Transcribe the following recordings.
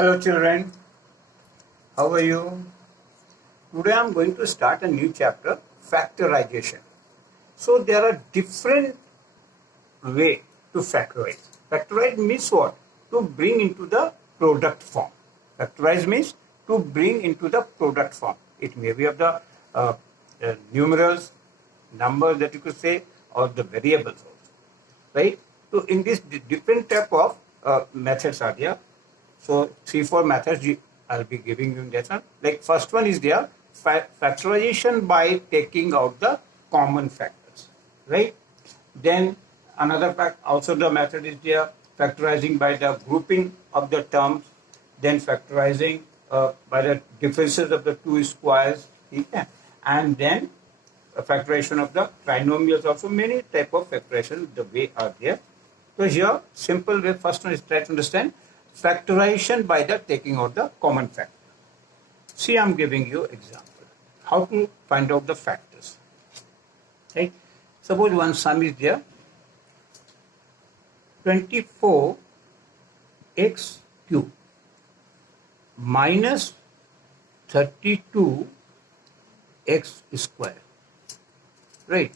Hello children, how are you? Today I am going to start a new chapter, factorization. So there are different ways to factorize. Factorize means what? To bring into the product form. Factorize means to bring into the product form. It may be of the numerals, numbers that you could say, or the variables also, right? So in this different type of methods are there. So 3-4 methods I'll be giving you in that one. Like first one is there, factorization by taking out the common factors, right? Then another fact, also the method is there, factorizing by the grouping of the terms, then factorizing by the differences of the two squares, okay? And then factorization of the trinomials, also many type of factorization the way are there. So here simple way, first one is try to understand factorization by the taking out the common factor. See, I'm giving you example how to find out the factors, right? Suppose one sum is there, 24x cube minus 32x square, right?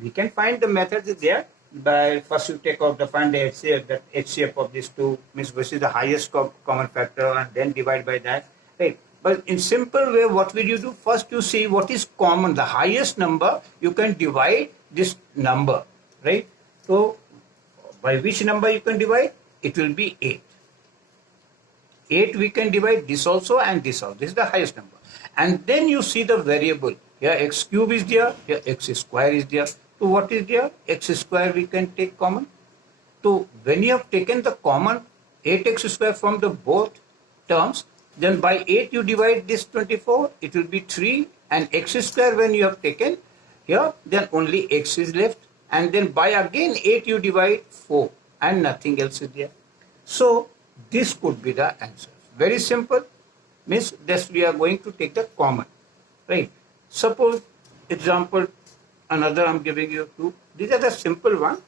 We can find the methods there. By first you take out the find the HCF, that HCF of these two means which is the highest common factor, and then divide by that, right? But in simple way, what will you do? First you see what is common, the highest number, you can divide this number, right? So by which number you can divide? It will be 8. 8 we can divide this also and this also. This is the highest number. And then you see the variable. Here x cube is there, here x square is there. So what is there? X square we can take common. So when you have taken the common 8x square from the both terms, then by 8 you divide this 24, it will be 3, and x square when you have taken here, then only x is left, and then by again 8 you divide 4 and nothing else is there. So this could be the answer. Very simple, means that we are going to take the common, right? Suppose example, another I'm giving you two. These are the simple one,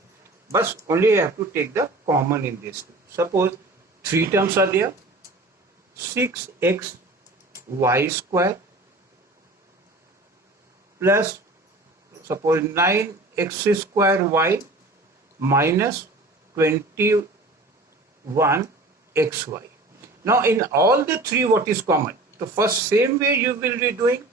but only you have to take the common in this two. Suppose 3 terms are there, 6x y square plus suppose 9x square y minus 21 xy. Now in all the three, what is common? The first same way you will be doing.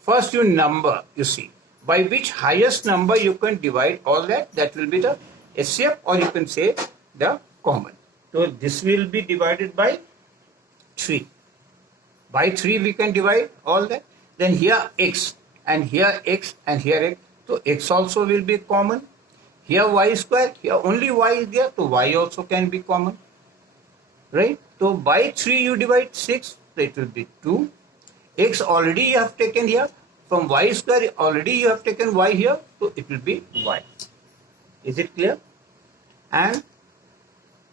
First you number, you see, by which highest number you can divide all that, that will be the HCF, or you can say the common. So this will be divided by 3. By 3 we can divide all that. Then here x, and here x, and here x. So x also will be common. Here y square, here only y is there, so y also can be common, right? So by 3 you divide 6, so it will be 2. X already you have taken here. From y square already you have taken y here, so it will be y. Is it clear? And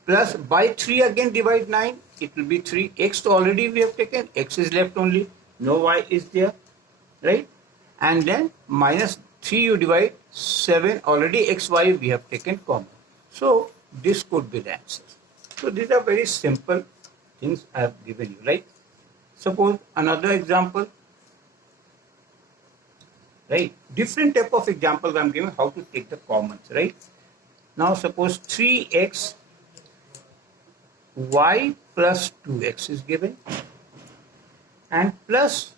plus by 3 again divide 9, it will be 3. X already we have taken, x is left only, no y is there, right? And then minus 3 you divide 7, already xy we have taken common. So this could be the answer. So these are very simple things I have given you, right? Suppose another example, right? Different type of examples I am giving how to take the commons, right? Now suppose 3x y plus 2x is given, and plus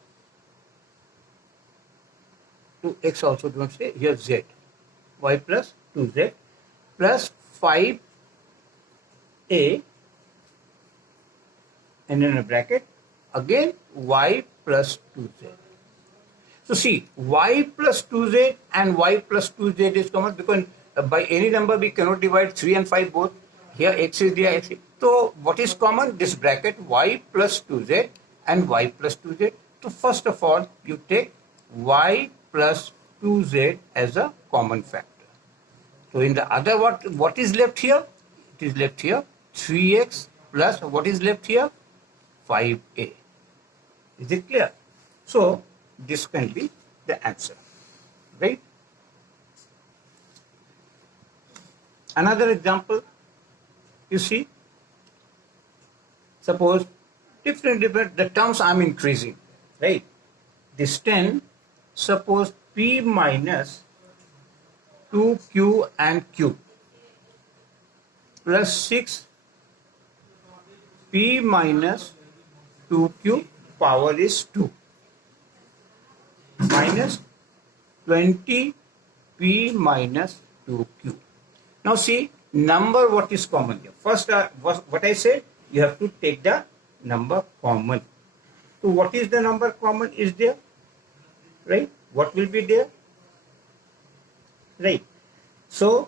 2x also don't say, here z, y plus 2z plus 5a, and in a bracket again y plus 2z. So see, y plus 2z and y plus 2z is common, because by any number we cannot divide 3 and 5 both. Here x is there, x is. So what is common? This bracket y plus 2z and y plus 2z. So first of all, you take y plus 2z as a common factor. So in the other, what is left here? It is left here 3x plus what is left here? 5a. Is it clear? So this can be the answer, right? Another example, you see, suppose different, the terms I'm increasing, right? This 10, suppose P minus 2Q and Q plus 6 P minus 2Q power is 2 minus 20 P minus 2Q. Now see, number what is common here. First, what I said, you have to take the number common. So what is the number common is there? Right? What will be there? Right. So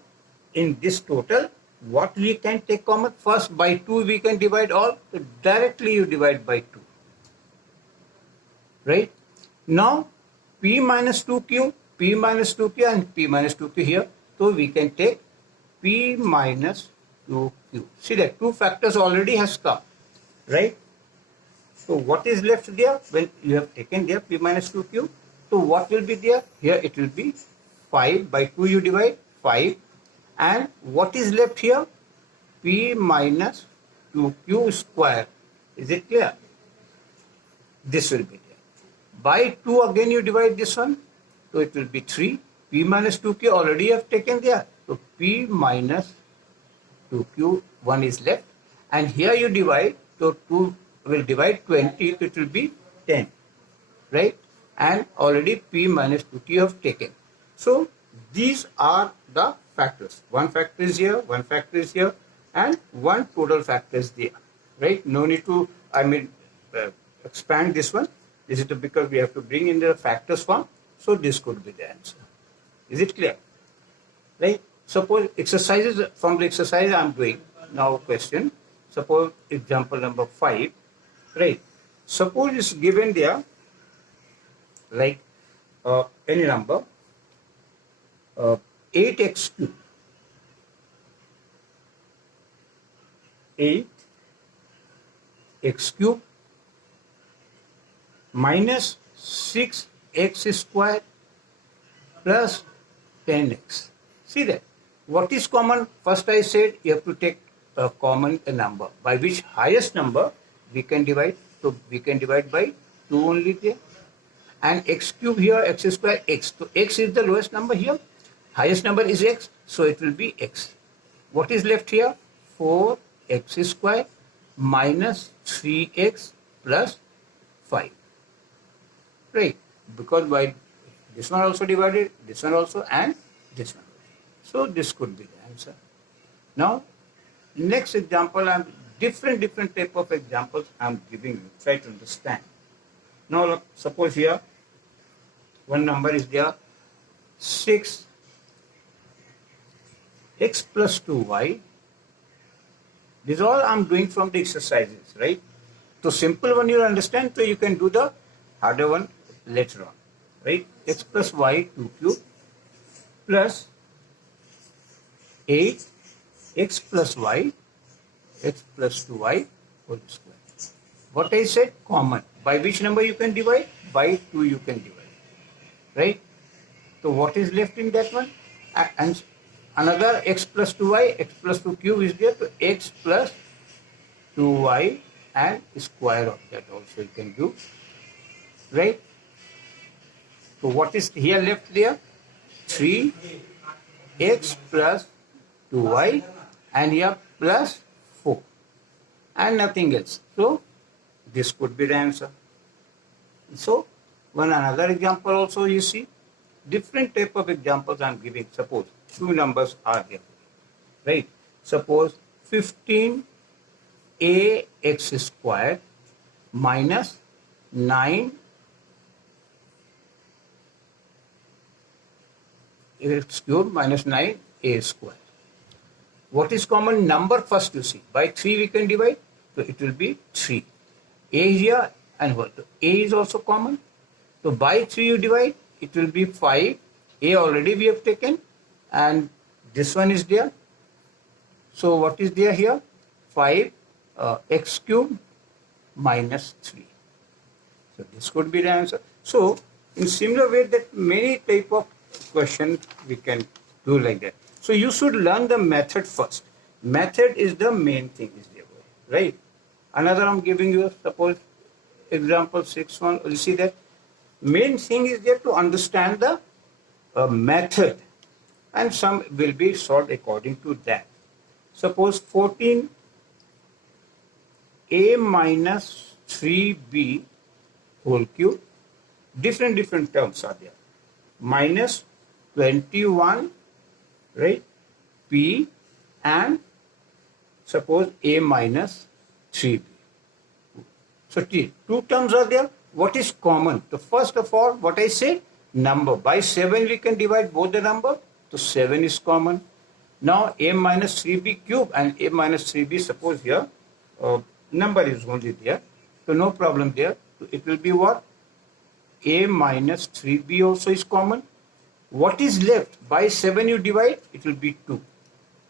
in this total, what we can take common? First, by 2 we can divide all. So directly you divide by 2. Right? Now P minus 2Q, P minus 2Q and P minus 2Q here. So we can take P minus 2Q. See that 2 factors already has come. Right? So what is left there when you have taken there P minus 2Q? So what will be there? Here it will be 5. By 2 you divide 5. And what is left here? P minus 2Q square. Is it clear? This will be there. By 2 again you divide this one. So it will be 3. P minus 2Q already have taken there. So P minus 2Q, 1 is left. And here you divide. So 2 will divide 20. So it will be 10. Right? And already P minus 2Q you have taken. So these are the factors. One factor is here, one factor is here, and one total factor is there. Right? No need to, expand this one. This is because we have to bring in the factors form. So this could be the answer. Is it clear? Right? Suppose exercises, from the exercise I am doing. Now question. Suppose example number 5. Right? Suppose it's given there like any number 8x cube. 8x cube minus 6x square plus 10x. See that? What is common? First I said you have to take a common number, by which highest number we can divide. So we can divide by 2 only there. And x cube here, x square, x. So x is the lowest number here. Highest number is x, so it will be x. What is left here? 4x square minus 3x plus 5. Right? Because by this one also divided, this one also, and this one. So this could be the answer. Now, next example, different type of examples I'm giving you. Try to understand. Now, look, suppose here one number is there, 6x plus 2y. This all I'm doing from the exercises, right? So simple one you understand, so you can do the harder one later on, right? X plus y 2 cube plus 8 x plus y, x plus 2y whole square. What I said, common. By which number you can divide? By 2 you can divide. Right? So what is left in that one? And another x plus 2y, x plus 2 cube is there. So x plus 2y and square of that also you can do. Right? So what is here left there? 3x plus 2y and here plus 4 and nothing else. So this could be the answer. So one another example also you see, different type of examples I am giving. Suppose two numbers are there, right? Suppose 15ax squared minus 9 x cubed minus 9a square. What is common number first you see? By 3 we can divide, so it will be 3. A here and what? A is also common. So by 3 you divide, it will be 5. A already we have taken and this one is there. So what is there here? 5 x cubed minus 3. So this could be the answer. So in similar way that many type of question we can do like that. So you should learn the method first. Method is the main thing is there, right? Another I'm giving you, suppose example 6.1. You see that main thing is there to understand the method, and some will be solved according to that. Suppose 14a minus 3b whole cube, different terms are there. Minus 21, right, p, and suppose a minus 3b. So two terms are there. What is common? So first of all, what I say, number. By 7 we can divide both the number. So 7 is common. Now a minus 3b cube and a minus 3b, suppose here number is only there. So no problem there. So it will be what? A minus 3b also is common. What is left? By 7 you divide, it will be 2.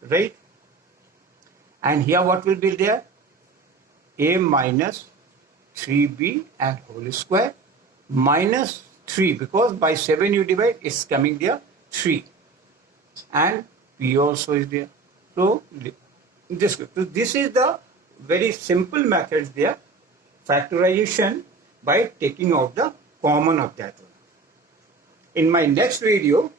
Right? And here what will be there? A minus 3b and whole square minus 3, because by 7 you divide, it's coming there 3. And p also is there. So this is the very simple methods there. Factorization by taking out the common of that one. In my next video,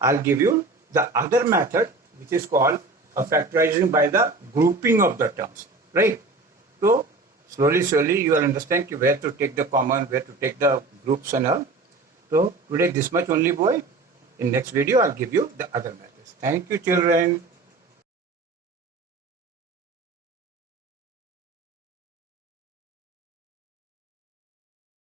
I'll give you the other method, which is called factorizing by the grouping of the terms. Right? So slowly you will understand where to take the common, where to take the groups and all. So today this much only, boy. In next video, I'll give you the other methods. Thank you, children.